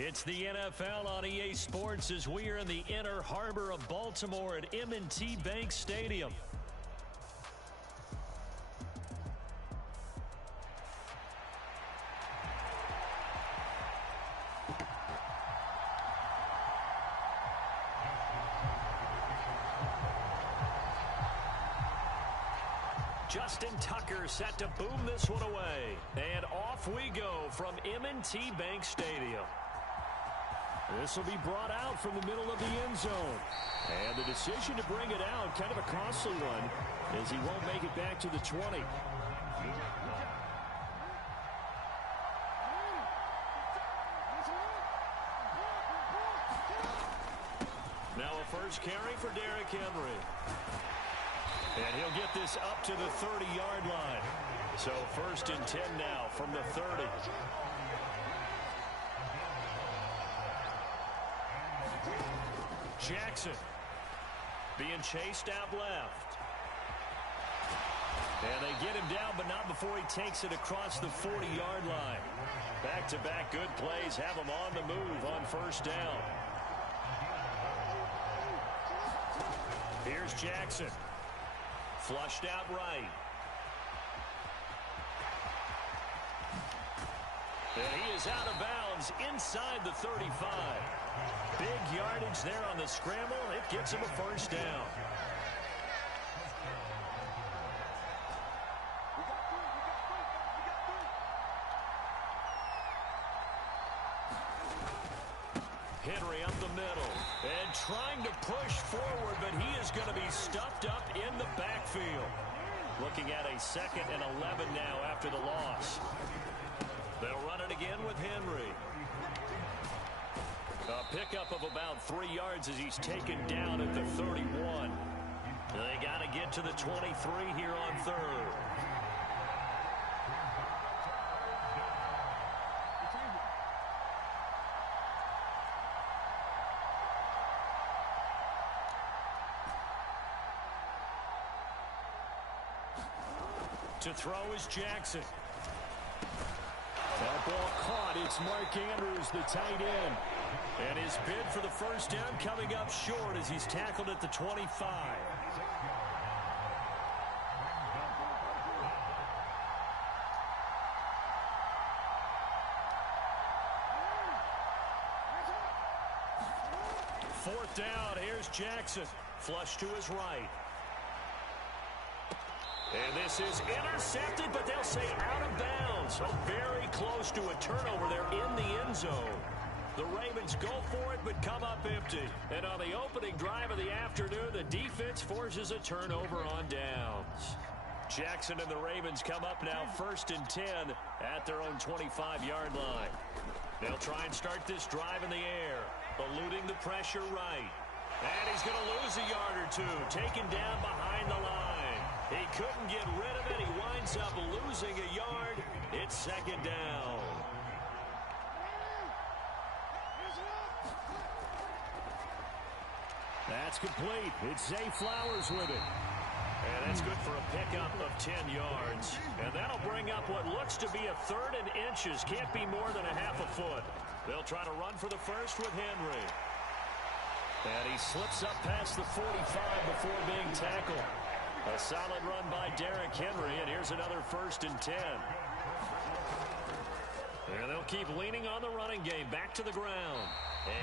It's the NFL on EA Sports as we are in the inner harbor of Baltimore at M&T Bank Stadium. Justin Tucker set to boom this one away. And off we go from M&T Bank Stadium. This will be brought out from the middle of the end zone. And the decision to bring it out, kind of a costly one, as he won't make it back to the 20. Now a first carry for Derrick Henry. And he'll get this up to the 30-yard line. So first and 10 now from the 30. Jackson being chased out left. And they get him down, but not before he takes it across the 40-yard line. Back-to-back good plays have him on the move on first down. Here's Jackson. Flushed out right. And he is out of bounds inside the 35. Big yardage there on the scramble. It gets him a first down. Henry up the middle and trying to push forward, but he is going to be stuffed up in the backfield. Looking at a 2nd and 11 now after the loss. They'll run it again with Henry. A pickup of about 3 yards as he's taken down at the 31. They got to get to the 23 here on third. To throw is Jackson. That ball caught. It's Mark Andrews, the tight end. And his bid for the first down coming up short as he's tackled at the 25. Fourth down. Here's Jackson. Flush to his right. And this is intercepted, but they'll say out of bounds. So very close to a turnover there in the end zone. The Ravens go for it, but come up empty. And on the opening drive of the afternoon, the defense forces a turnover on downs. Jackson and the Ravens come up now 1st and 10 at their own 25-yard line. They'll try and start this drive in the air, eluding the pressure right. And he's going to lose a yard or two, taken down behind the line. He couldn't get rid of it. He winds up losing a yard. It's 2nd down. That's complete. It's Zay Flowers with it. And that's good for a pickup of 10 yards. And that'll bring up what looks to be a 3rd and inches. Can't be more than a half a foot. They'll try to run for the first with Henry. And he slips up past the 45 before being tackled. A solid run by Derrick Henry, and here's another 1st and 10. And they'll keep leaning on the running game. Back to the ground.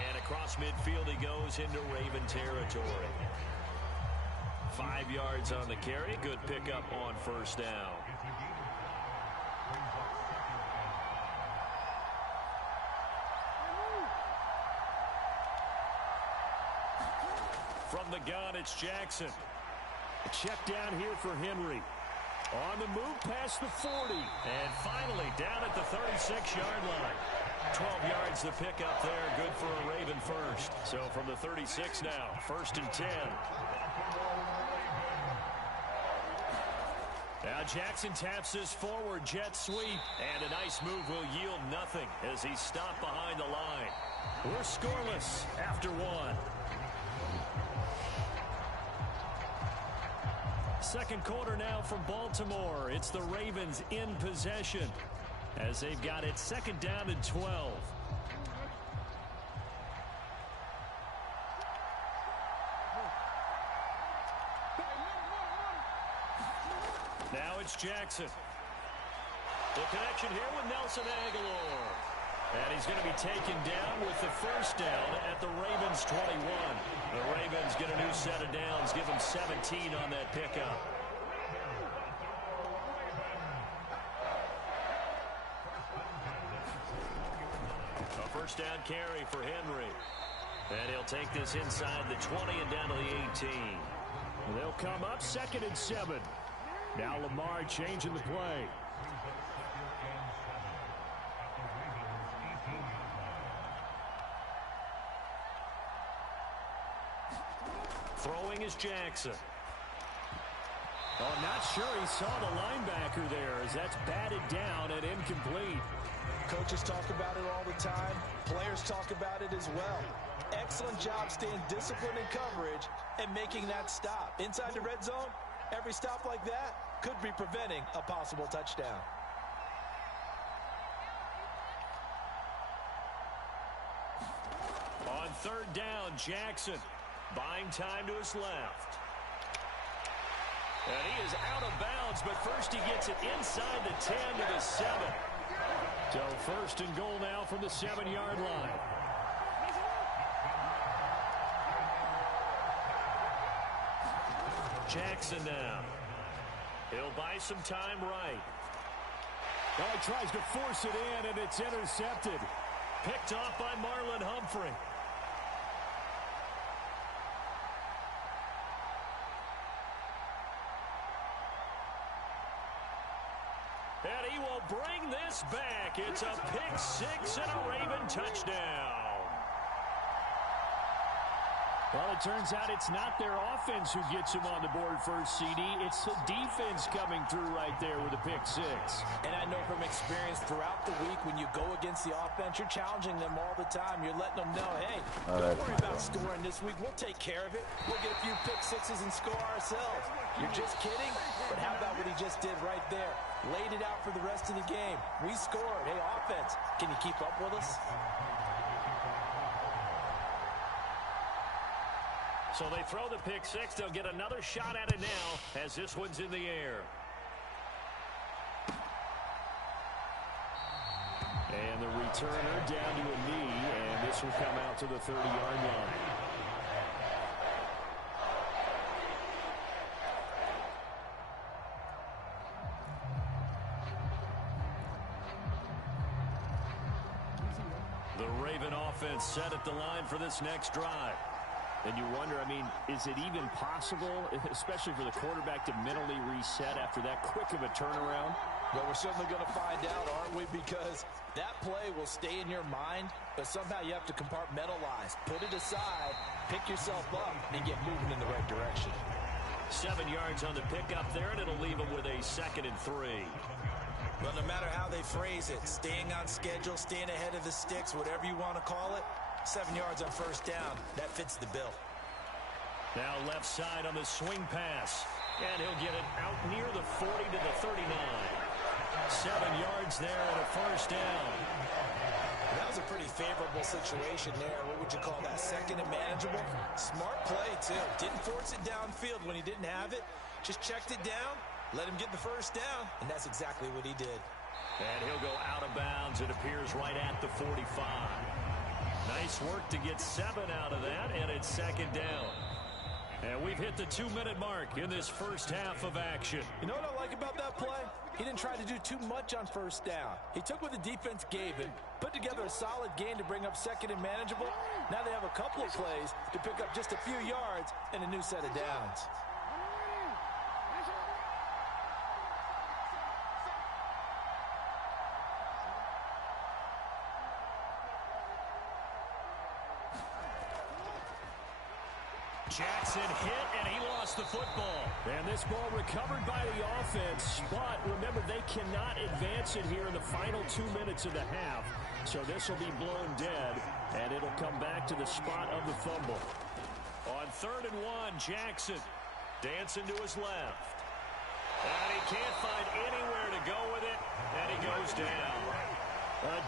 And across midfield he goes into Raven territory. 5 yards on the carry. Good pickup on first down. From the gun, it's Jackson. A check down here for Henry. On the move past the 40. And finally down at the 36-yard line. 12 yards the pickup there. Good for a Raven first. So from the 36 now, 1st and 10. Now Jackson taps this forward jet sweep. And a nice move will yield nothing as he's stopped behind the line. We're scoreless after one. Second quarter now from Baltimore. It's the Ravens in possession as they've got it 2nd down and 12. Now it's Jackson. The connection here with Nelson Aguilar. And he's going to be taken down with the first down at the Ravens 21. The Ravens get a new set of downs, give them 17 on that pickup. A first down carry for Henry. And he'll take this inside the 20 and down to the 18. They'll come up 2nd and 7. Now Lamar changing the play. Throwing is Jackson. Oh, I'm not sure he saw the linebacker there as that's batted down and incomplete. Coaches talk about it all the time. Players talk about it as well. Excellent job staying disciplined in coverage and making that stop. Inside the red zone, every stop like that could be preventing a possible touchdown. On 3rd down, Jackson buying time to his left. And he is out of bounds, but first he gets it inside the 10 to the 7. So 1st and goal now from the 7-yard line. Jackson now. He'll buy some time right. Well, he tries to force it in, and it's intercepted. Picked off by Marlon Humphrey. And he will bring this back. It's a pick six and a Raven touchdown. Well, it turns out it's not their offense who gets him on the board first, CD. It's the defense coming through right there with a pick six. And I know from experience throughout the week when you go against the offense, you're challenging them all the time. You're letting them know, hey, don't worry about scoring this week. We'll take care of it. We'll get a few pick sixes and score ourselves. You're just kidding? But how about what he just did right there? Laid it out for the rest of the game. We scored. Hey, offense, can you keep up with us? So they throw the pick six. They'll get another shot at it now as this one's in the air. And the returner down to a knee, and this will come out to the 30-yard line. The Raven offense set at the line for this next drive. And you wonder, I mean, is it even possible, especially for the quarterback, to mentally reset after that quick of a turnaround? Well, we're certainly going to find out, aren't we? Because that play will stay in your mind, but somehow you have to compartmentalize. Put it aside, pick yourself up, and get moving in the right direction. 7 yards on the pickup there, and it'll leave them with a 2nd and 3. Well, no matter how they phrase it, staying on schedule, staying ahead of the sticks, whatever you want to call it, 7 yards on first down. That fits the bill. Now left side on the swing pass. And he'll get it out near the 40 to the 39. 7 yards there and a first down. That was a pretty favorable situation there. What would you call that? 2nd and manageable? Smart play, too. Didn't force it downfield when he didn't have it. Just checked it down, let him get the first down, and that's exactly what he did. And he'll go out of bounds. It appears right at the 45. Nice work to get 7 out of that, and it's 2nd down. And we've hit the 2-minute mark in this first half of action. You know what I like about that play? He didn't try to do too much on first down. He took what the defense gave him, put together a solid gain to bring up 2nd and manageable. Now they have a couple of plays to pick up just a few yards and a new set of downs. Jackson hit, and he lost the football. And this ball recovered by the offense. But remember, they cannot advance it here in the final 2 minutes of the half. So this will be blown dead, and it'll come back to the spot of the fumble. On 3rd and 1, Jackson dancing to his left. And he can't find anywhere to go with it, and he goes down.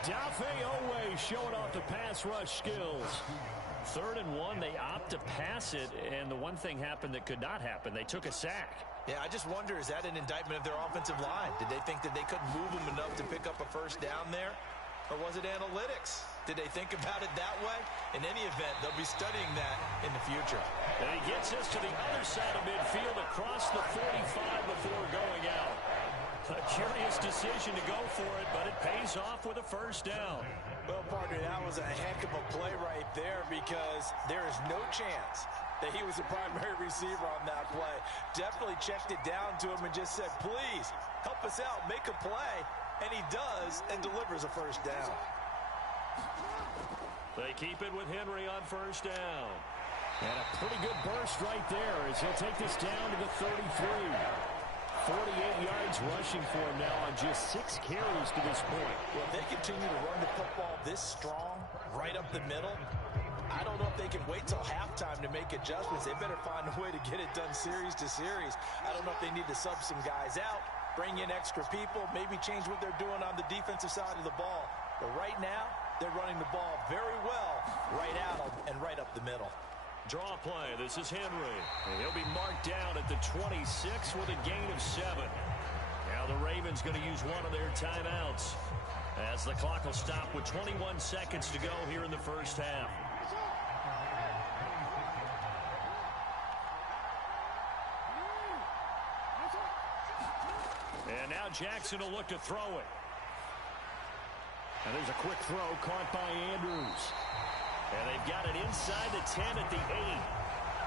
Dafe Owe showing off the pass rush skills. 3rd and 1, they opt to pass it, and the one thing happened that could not happen. They took a sack. Yeah, I just wonder, is that an indictment of their offensive line? Did they think that they couldn't move them enough to pick up a first down there? Or was it analytics? Did they think about it that way? In any event, they'll be studying that in the future. And he gets us to the other side of midfield across the 45 before going out. A curious decision to go for it, but it pays off with a first down. Well, partner, that was a heck of a play right there because there is no chance that he was the primary receiver on that play. Definitely checked it down to him and just said, please, help us out, make a play. And he does and delivers a first down. They keep it with Henry on first down. And a pretty good burst right there as he'll take this down to the 33. 48 yards rushing for him now on just 6 carries to this point. Well, if they continue to run the football this strong, right up the middle, I don't know if they can wait till halftime to make adjustments. They better find a way to get it done series to series. I don't know if they need to sub some guys out, bring in extra people, maybe change what they're doing on the defensive side of the ball. But right now, they're running the ball very well right at them and right up the middle. Draw play. This is Henry. And he'll be marked down at the 26 with a gain of 7. Now the Ravens going to use one of their timeouts as the clock will stop with 21 seconds to go here in the first half. And now Jackson will look to throw it. And there's a quick throw caught by Andrews. And they've got it inside the 10 at the 8.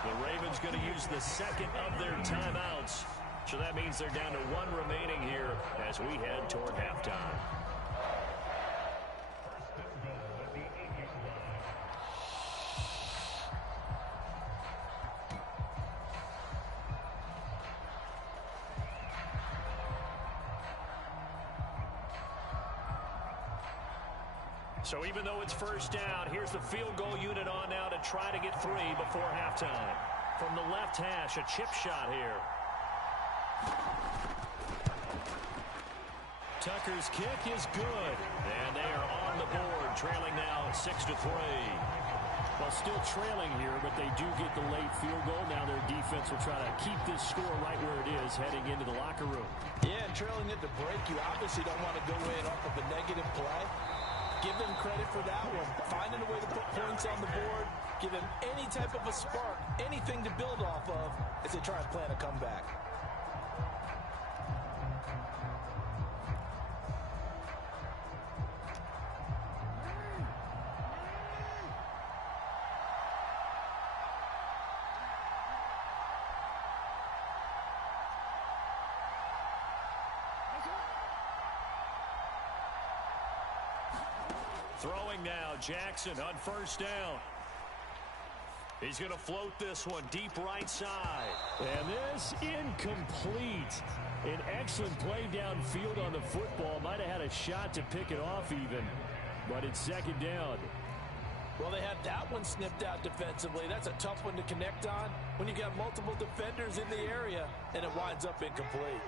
The Ravens going to use the second of their timeouts. So that means they're down to 1 remaining here as we head toward halftime. So even though it's first down, here's the field goal unit on now to try to get 3 before halftime. From the left hash, a chip shot here. Tucker's kick is good. And they are on the board, trailing now 6-3. Well, still trailing here, but they do get the late field goal. Now their defense will try to keep this score right where it is heading into the locker room. Yeah, and trailing at the break, you obviously don't want to go in off of a negative play. Give them credit for that one. Finding a way to put points on the board. Give them any type of a spark, anything to build off of as they try and plan a comeback. Throwing now, Jackson on first down. He's going to float this one deep right side. And this incomplete. An excellent play downfield on the football. Might have had a shot to pick it off even, but it's second down. Well, they had that one snipped out defensively. That's a tough one to connect on when you got multiple defenders in the area, and it winds up incomplete.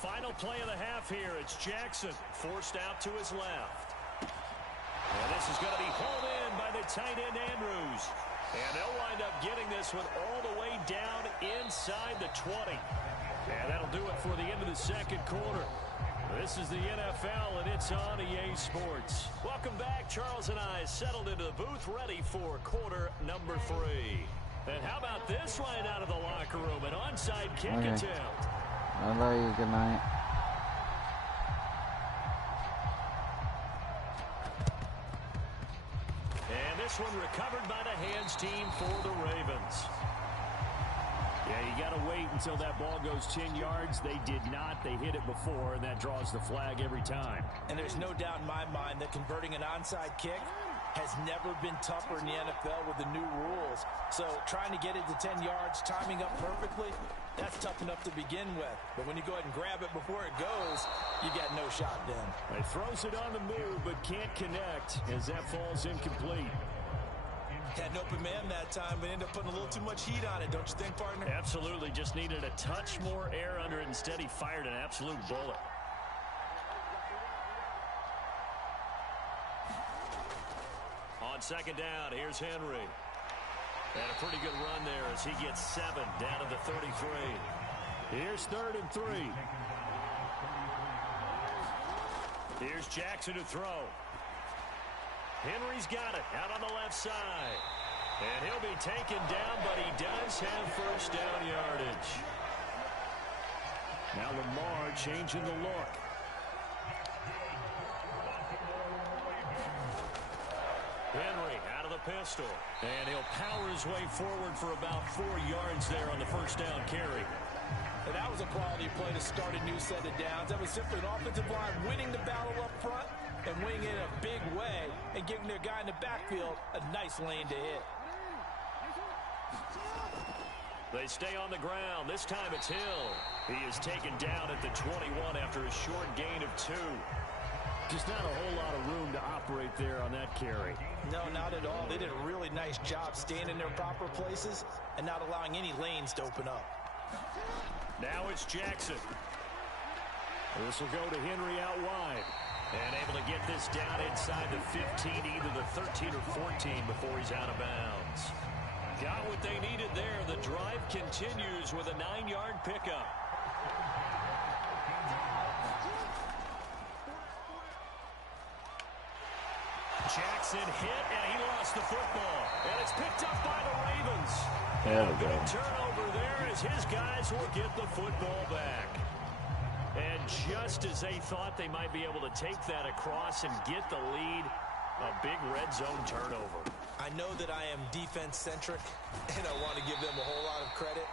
Final play of the half here. It's Jackson forced out to his left. And this is going to be hauled in by the tight end Andrews. And they'll wind up getting this one all the way down inside the 20. And that'll do it for the end of the second quarter. This is the NFL, and it's on EA Sports. Welcome back. Charles and I settled into the booth ready for quarter number 3. And how about this right out of the locker room? An onside kick attempt. I love you. Good night. And this one recovered by the hands team for the Ravens. Yeah, you got to wait until that ball goes 10 yards. They did not. They hit it before, and that draws the flag every time. And there's no doubt in my mind that converting an onside kick has never been tougher in the NFL with the new rules. So trying to get it to 10 yards, timing up perfectly, that's tough enough to begin with. But when you go ahead and grab it before it goes, you got no shot then. He throws it on the move but can't connect as that falls incomplete. Had an open man that time, but ended up putting a little too much heat on it, don't you think, partner? Absolutely. Just needed a touch more air under it. Instead, he fired an absolute bullet. On second down, here's Henry. And a pretty good run there as he gets 7 down to the 33. Here's 3rd and 3. Here's Jackson to throw. Henry's got it out on the left side. And he'll be taken down, but he does have first down yardage. Now Lamar changing the look. Henry out of the pistol. And he'll power his way forward for about 4 yards there on the first down carry. And that was a quality play to start a new set of downs. That was simply an offensive line winning the battle up front and winning it in a big way and giving their guy in the backfield a nice lane to hit. They stay on the ground. This time it's Hill. He is taken down at the 21 after a short gain of 2. Just not a whole lot of room to operate there on that carry. No, not at all. They did a really nice job staying in their proper places and not allowing any lanes to open up. Now it's Jackson. This will go to Henry out wide. And able to get this down inside the 15, either the 13 or 14 before he's out of bounds. Got what they needed there. The drive continues with a 9-yard pickup. Jackson hit, and he lost the football. And it's picked up by the Ravens. There we go. Big turnover there as his guys will get the football back. And just as they thought they might be able to take that across and get the lead, a big red zone turnover. I know that I am defense-centric, and I want to give them a whole lot of credit,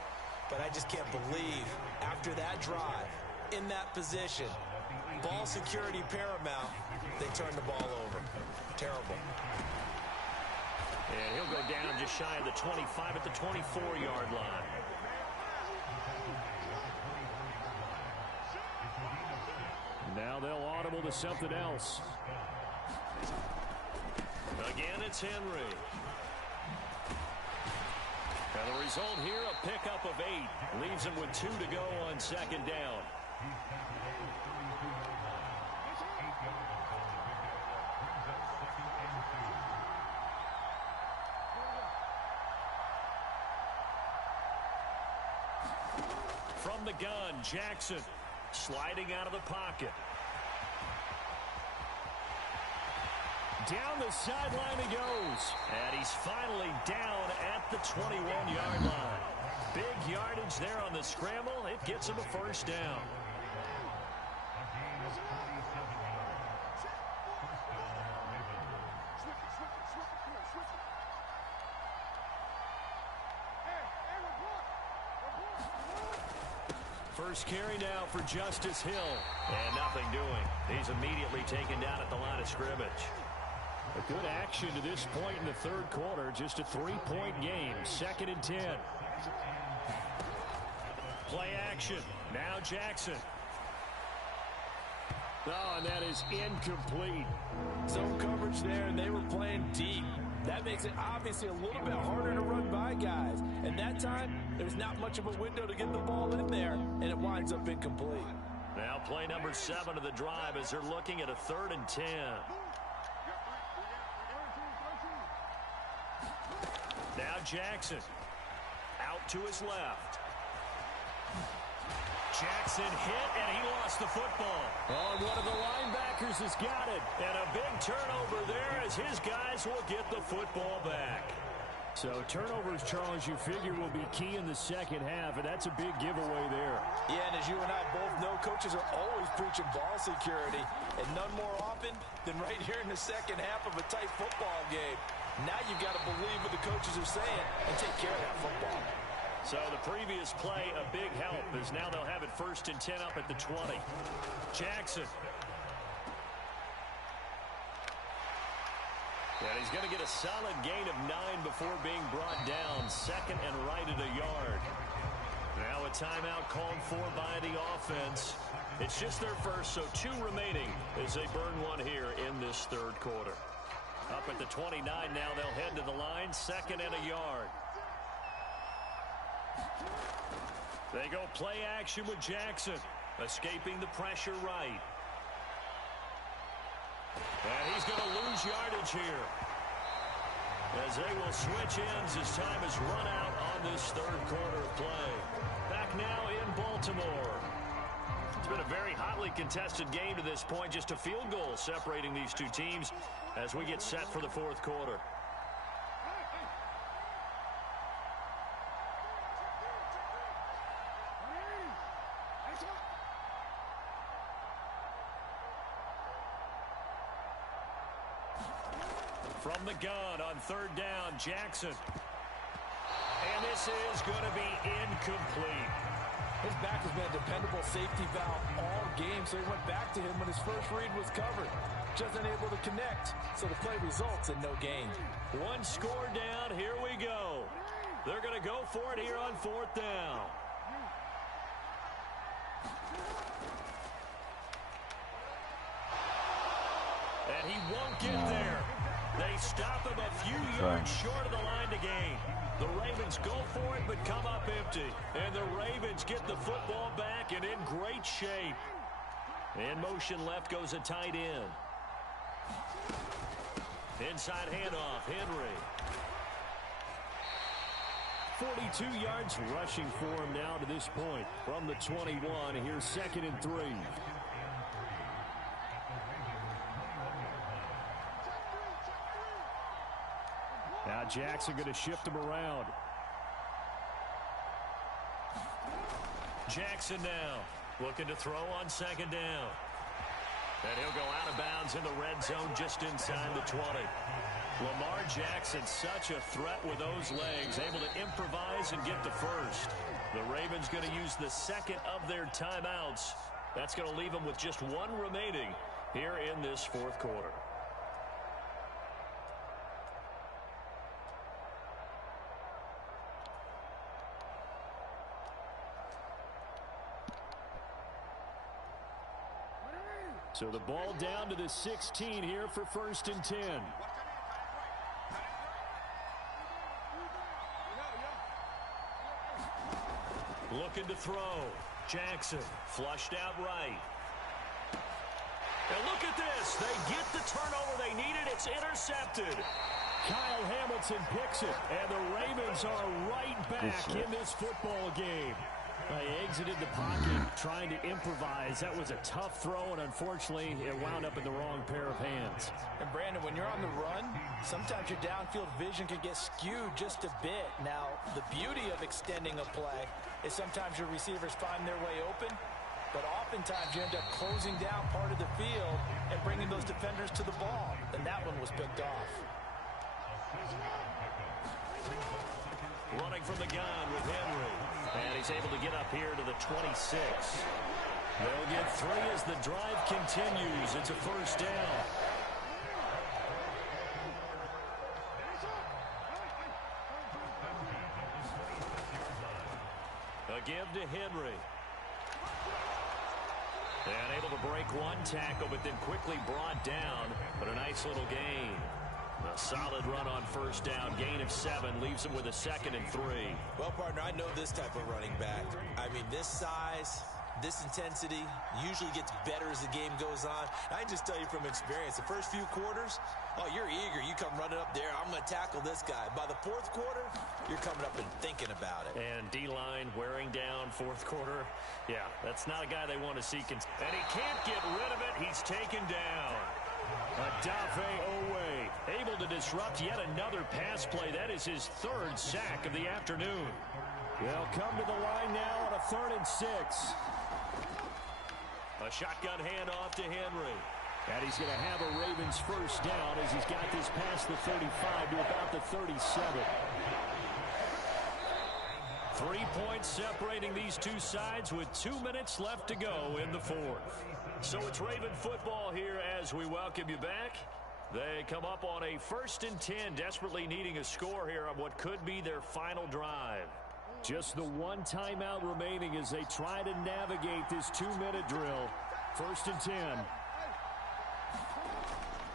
but I just can't believe after that drive, in that position, ball security paramount, they turn the ball over. Terrible. And he'll go down just shy of the 25 at the 24-yard line. Now they'll audible to something else. Again, it's Henry. And the result here, a pickup of 8. Leaves him with 2 to go on second down. From the gun, Jackson sliding out of the pocket. Down the sideline he goes. And he's finally down at the 21-yard line. Big yardage there on the scramble. It gets him a first down. First carry now for Justice Hill. And nothing doing. He's immediately taken down at the line of scrimmage. A good action to this point in the third quarter. Just a 3-point game. 2nd and 10. Play action. Now Jackson. Oh, and that is incomplete. Zone coverage there, and they were playing deep. That makes it obviously a little bit harder to run by guys. And that time, there's not much of a window to get the ball in there, and it winds up incomplete. Now play number 7 of the drive as they're looking at a 3rd and 10. Now Jackson. Out to his left. Jackson hit, and he lost the football. Oh, one of the linebackers has got it. And a big turnover there as his guys will get the football back. So turnovers, Charles, you figure will be key in the second half, and that's a big giveaway there. Yeah, and as you and I both know, coaches are always preaching ball security, and none more often than right here in the second half of a tight football game. Now you've got to believe what the coaches are saying and take care of that football. So the previous play, a big help, as now they'll have it 1st and 10 up at the 20. Jackson. And he's going to get a solid gain of 9 before being brought down. 2nd and right at a yard. Now a timeout called for by the offense. It's just their first, so 2 remaining as they burn one here in this third quarter. Up at the 29 now, they'll head to the line, 2nd and a yard. They go play action with Jackson, escaping the pressure right. And he's going to lose yardage here, as they will switch ends as time is run out on this 3rd quarter of play. Back now in Baltimore. It's been a very hotly contested game to this point. Just a field goal separating these two teams as we get set for the 4th quarter. From the gun on 3rd down, Jackson. And this is going to be incomplete. His back has been a dependable safety valve all game, so he went back to him when his first read was covered. Just unable to connect, so the play results in no gain. 1 score down, here we go. They're going to go for it here on 4th down. And he won't get there. They stop him a few yards short of the line to gain. The Ravens go for it, but come up empty. And the Ravens get the football back and in great shape. In motion left goes a tight end. Inside handoff, Henry. 42 yards rushing for him now to this point. From the 21, here's 2nd and 3. Now Jackson going to shift him around. Jackson now looking to throw on 2nd down. And he'll go out of bounds in the red zone just inside the 20. Lamar Jackson, such a threat with those legs, able to improvise and get the first. The Ravens going to use the 2nd of their timeouts. That's going to leave them with just 1 remaining here in this 4th quarter. So the ball down to the 16 here for 1st and 10. Looking to throw. Jackson flushed out right. And look at this. They get the turnover they needed. It's intercepted. Kyle Hamilton picks it, and the Ravens are right back in this football game. They exited the pocket trying to improvise. That was a tough throw, and unfortunately, it wound up in the wrong pair of hands. And Brandon, when you're on the run, sometimes your downfield vision can get skewed just a bit. Now, the beauty of extending a play is sometimes your receivers find their way open, but oftentimes you end up closing down part of the field and bringing those defenders to the ball. And that one was picked off. Running from the gun with Henry. And he's able to get up here to the 26. They'll get 3 as the drive continues. It's a 1st down. A give to Henry. And able to break 1 tackle, but then quickly brought down. But a nice little gain. A solid run on 1st down. Gain of 7 leaves him with a 2nd and 3. Well, partner, I know this type of running back. I mean, this size, this intensity usually gets better as the game goes on. I can just tell you from experience, the first few quarters, oh, you're eager. You come running up there. I'm going to tackle this guy. By the 4th quarter, you're coming up and thinking about it. And D-line wearing down 4th quarter. Yeah, that's not a guy they want to see. And he can't get rid of it. He's taken down. Adafe Owe able to disrupt yet another pass play. That is his 3rd sack of the afternoon. They'll come to the line now on a 3rd and 6. A shotgun handoff to Henry. And he's going to have a Ravens 1st down as he's got this past the 35 to about the 37. 3 points separating these two sides with 2 minutes left to go in the 4th. So it's Raven football here as we welcome you back. They come up on a 1st and 10, desperately needing a score here on what could be their final drive. Just the 1 timeout remaining as they try to navigate this 2-minute drill. 1st and 10.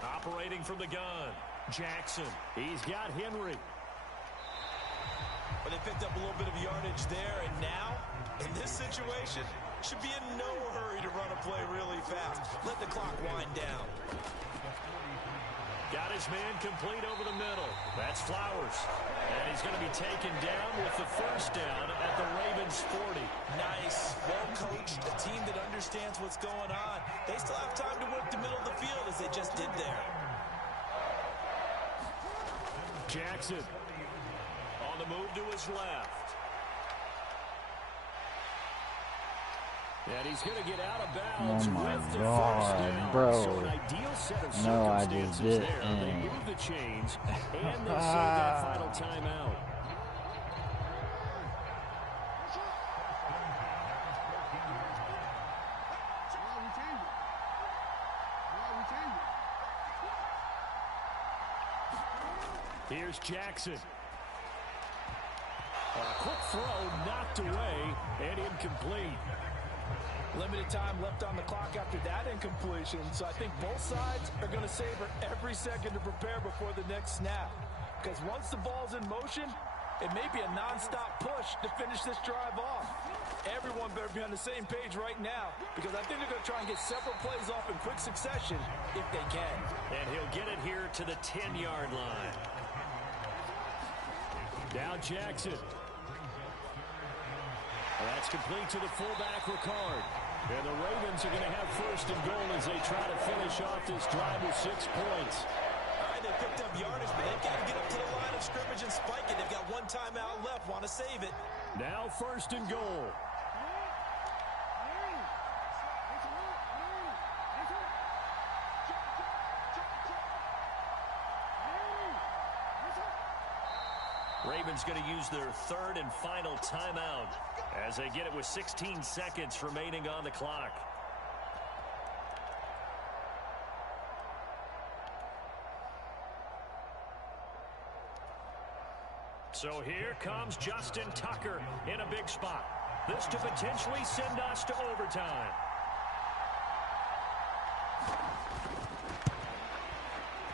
Operating from the gun. Jackson. He's got Henry. But they picked up a little bit of yardage there, and now, in this situation, should be in no hurry to run a play really fast. Let the clock wind down. Got his man complete over the middle. That's Flowers. And he's going to be taken down with the first down at the Ravens 40. Nice, well-coached, a team that understands what's going on. They still have time to work the middle of the field as they just did there. Jackson on the move to his left. And he's going to get out of bounds with the first down. Bro. So an ideal set of circumstances there. They move the chains, and they save that final timeout. Here's Jackson. A quick throw knocked away and incomplete. Limited time left on the clock after that incompletion, so I think both sides are going to savor every second to prepare before the next snap. Because once the ball's in motion, it may be a non-stop push to finish this drive off. Everyone better be on the same page right now, because I think they're going to try and get several plays off in quick succession if they can. And he'll get it here to the 10-yard line. Now Jackson. That's complete to the fullback, Ricard. And the Ravens are going to have first and goal as they try to finish off this drive with 6 points. All right, they picked up yardage, but they've got to get up to the line of scrimmage and spike it. They've got one timeout left, want to save it. Now first and goal. Ravens going to use their third and final timeout as they get it with 16 seconds remaining on the clock. So here comes Justin Tucker in a big spot. This to potentially send us to overtime.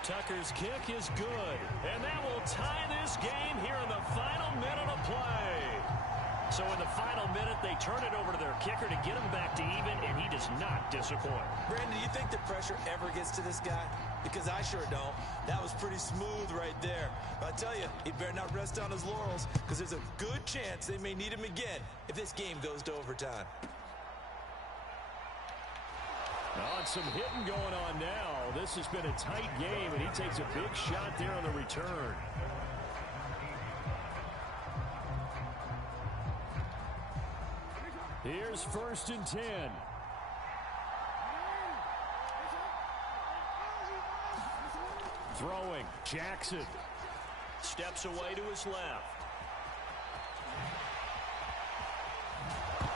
Tucker's kick is good, and that will tie this game here in the final minute of play. So in the final minute, they turn it over to their kicker to get him back to even, and he does not disappoint. Brandon, do you think the pressure ever gets to this guy? Because I sure don't. That was pretty smooth right there. But I tell you, he better not rest on his laurels, because there's a good chance they may need him again if this game goes to overtime. Oh, and some hitting going on now. This has been a tight game, and he takes a big shot there on the return. Here's first and 10. Throwing, Jackson. Steps away to his left.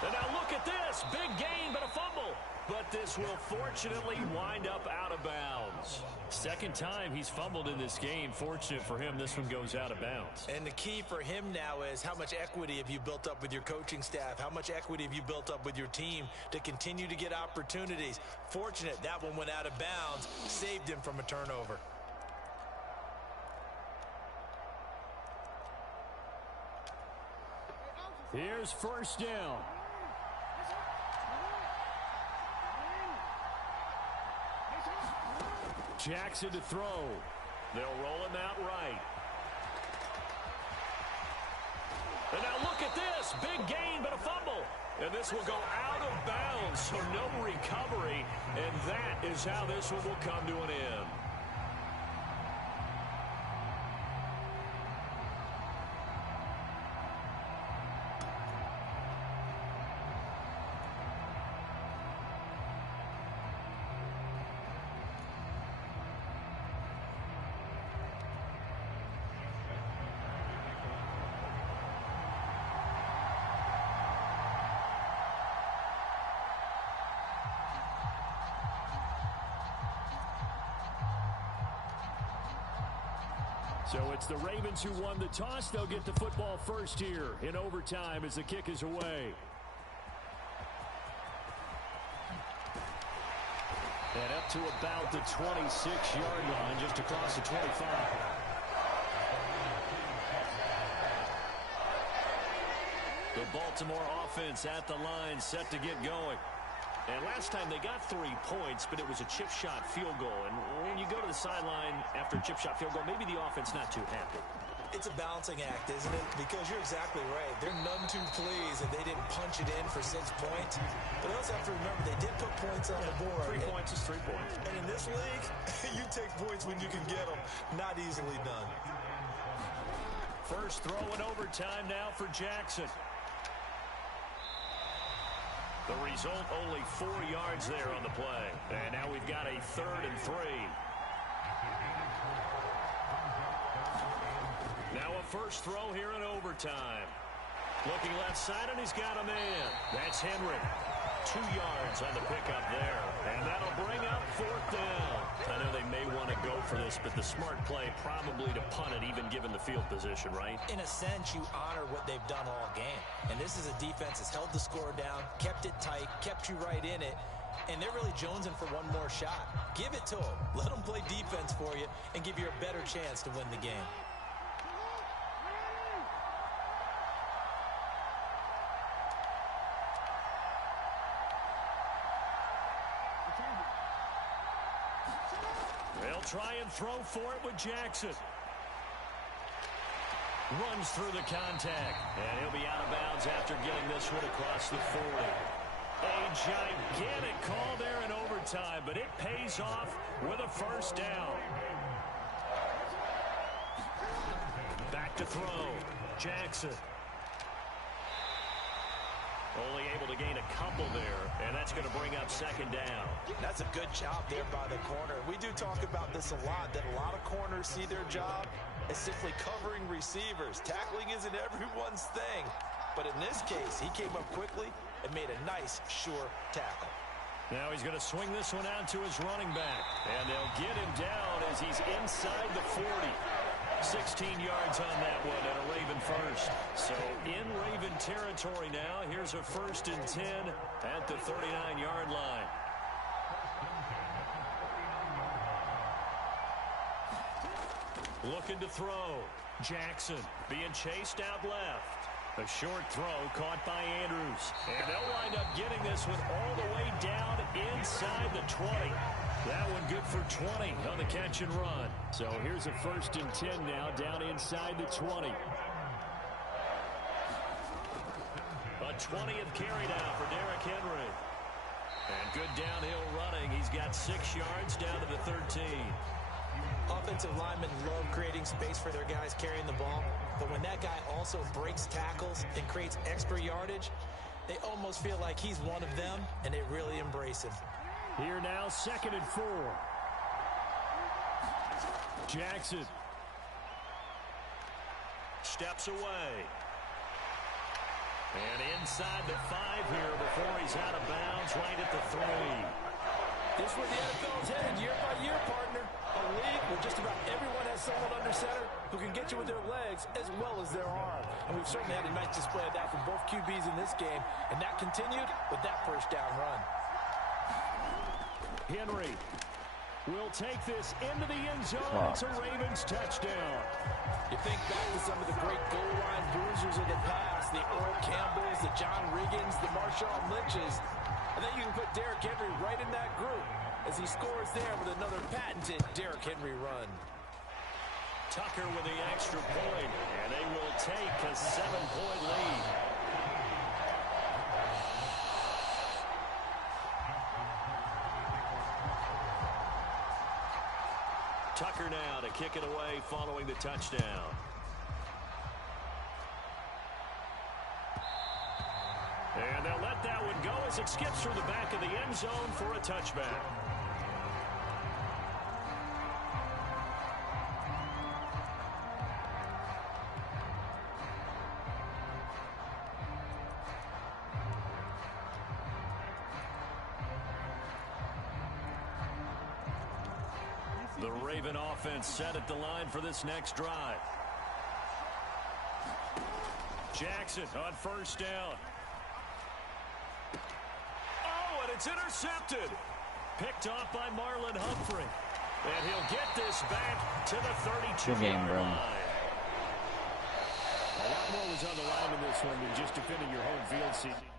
And now look at this. Big gain, but a fumble. But this will fortunately wind up out of bounds. Second time he's fumbled in this game. Fortunate for him, this one goes out of bounds. And the key for him now is how much equity have you built up with your coaching staff? How much equity have you built up with your team to continue to get opportunities? Fortunate that one went out of bounds, saved him from a turnover. Here's first down. Jackson to throw. They'll roll him out right. And now look at this. Big gain, but a fumble. And this will go out of bounds, so no recovery. And that is how this one will come to an end. So it's the Ravens who won the toss. They'll get the football first here in overtime as the kick is away. And up to about the 26-yard line, just across the 25. The Baltimore offense at the line, set to get going. And last time they got 3 points, but it was a chip shot field goal. And when you go to the sideline after a chip shot field goal, maybe the offense not too happy. It's a balancing act, isn't it? Because you're exactly right. They're none too pleased that they didn't punch it in for 6 points. But they also have to remember they did put points on the board. 3 points is 3 points. And in this league, you take points when you can get them. Not easily done. First throw in overtime now for Jackson. The result, only 4 yards there on the play. And now we've got a 3rd and 3. Now a first throw here in overtime. Looking left side, and he's got a man. That's Henry. 2 yards on the pickup there. And that'll bring up 4th down. I know they may want to go for this, but the smart play probably to punt it, even given the field position, right? In a sense, you honor what they've done all game. And this is a defense that's held the score down, kept it tight, kept you right in it. And they're really jonesing for one more shot. Give it to them. Let them play defense for you and give you a better chance to win the game. They'll try and throw for it with Jackson. Runs through the contact. And he'll be out of bounds after getting this one across the 40. A gigantic call there in overtime, but it pays off with a first down. Back to throw. Jackson. Only able to gain a couple there, and that's going to bring up 2nd down. That's a good job there by the corner. We do talk about this a lot, that a lot of corners see their job as simply covering receivers. Tackling isn't everyone's thing. But in this case, he came up quickly and made a nice, sure tackle. Now he's going to swing this one out to his running back. And they'll get him down as he's inside the 40. 16 yards on that one and a Raven first. So in Raven territory now. Here's a 1st and 10 at the 39-yard line. Looking to throw. Jackson being chased out left. A short throw caught by Andrews. And they'll wind up getting this one all the way down inside the 20. That one good for 20 on the catch and run. So here's a 1st and 10 now down inside the 20. A 20th carry now for Derrick Henry. And good downhill running. He's got 6 yards down to the 13. Offensive linemen love creating space for their guys carrying the ball. But when that guy also breaks tackles and creates extra yardage, they almost feel like he's one of them, and they really embrace him. Here now, 2nd and 4. Jackson steps away. And inside the 5 here before he's out of bounds, right at the 3. This is where the NFL is headed year by year, partner. A league where just about everyone has someone under center who can get you with their legs as well as their arm. And we've certainly had a nice display of that from both QBs in this game. And that continued with that first down run. Henry will take this into the end zone. It's a Ravens touchdown. You think back to some of the great goal line bruisers of the past, the Earl Campbells, the John Riggins, the Marshawn Lynches. I think you can put Derrick Henry right in that group as he scores there with another patented Derrick Henry run. Tucker with the extra point, and they will take a 7-point lead. Tucker now to kick it away following the touchdown. And they'll let that one go as it skips through the back of the end zone for a touchback. The Raven offense set at the line for this next drive. Jackson on 1st down. Oh, and it's intercepted. Picked off by Marlon Humphrey. And he'll get this back to the 32-yard line. A lot more was on the line in this one than just defending your home field seat.